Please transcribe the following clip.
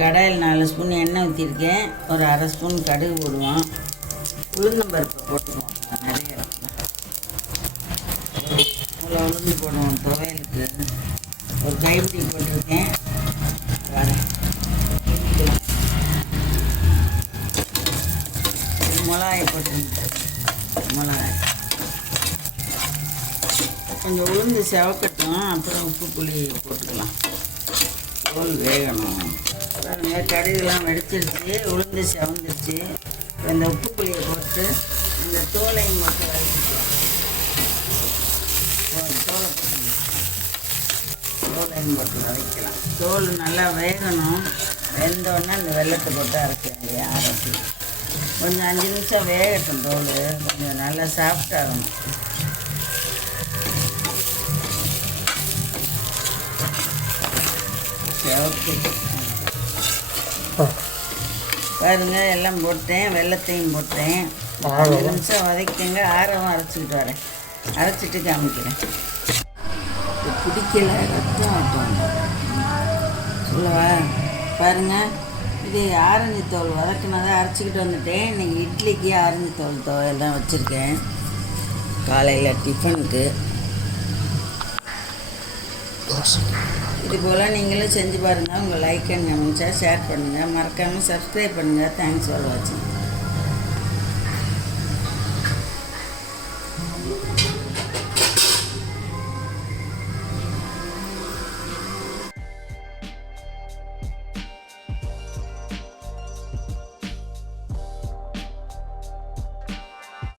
கடாயில் 4 ஸ்பூன் எண்ணெய் ஊற்றிருக்கேன். ஒரு அரை ஸ்பூன் கடுகு போடுவோம். உளுந்தம்பருப்பை போட்டுக்குவோம். நிறைய இவ்வளோ உளுந்து போடுவோம். துவையலுக்கு ஒரு கைப்பிடி போட்டிருக்கேன். வரேன் மிளகாய் போட்டுருந்தேன். மிளகாய் கொஞ்சம் உளுந்து செவக்கட்டும். அப்புறம் உப்பு புளி போட்டுக்கலாம். தோல் வேகணும். பாருங்க, கடுகுலாம் வெடிச்சிருச்சு, உளுந்து செவந்துருச்சு. இந்த உப்பு புளியை போட்டு இந்த தோலையும் போட்டு வதக்கிக்கலாம். தோலையும் போட்டு வதக்கலாம். தோல் நல்லா வேகணும். வெந்தோடனே இந்த வெள்ளத்தை போட்டு அரைக்க வேண்டிய அரைச்சி கொஞ்சம் 5 நிமிஷம் வேகட்டும். தோல் கொஞ்சம் நல்லா சாஃப்டாகணும். ஓகே, பாருங்க, எல்லாம் போட்டேன். வெள்ளத்தையும் போட்டேன். 5 நிமிஷம் வதக்கிங்க. ஆரவும் அரைச்சிக்கிட்டு வரேன். அரைச்சிட்டு காமிக்கிறேன். பிடிக்கல, ரத்தம் ஆட்டம் சொல்லவா? பாருங்க, இது ஆரஞ்சு தோல் வதக்கினதை அரைச்சிக்கிட்டு வந்துட்டேன். இன்றைக்கி இட்லிக்கு ஆரஞ்சு தோல் துவையல் தான் வச்சுருக்கேன். காலையில் டிஃபனுக்கு. இது போல் நீங்களும் செஞ்சு பாருங்கள். உங்கள் லைக் அண்ட் கமெண்ட்ஸை ஷேர் பண்ணுங்கள். மறக்காமல் சப்ஸ்கிரைப் பண்ணுங்கள். தேங்க்ஸ் ஃபார் வாட்சிங்.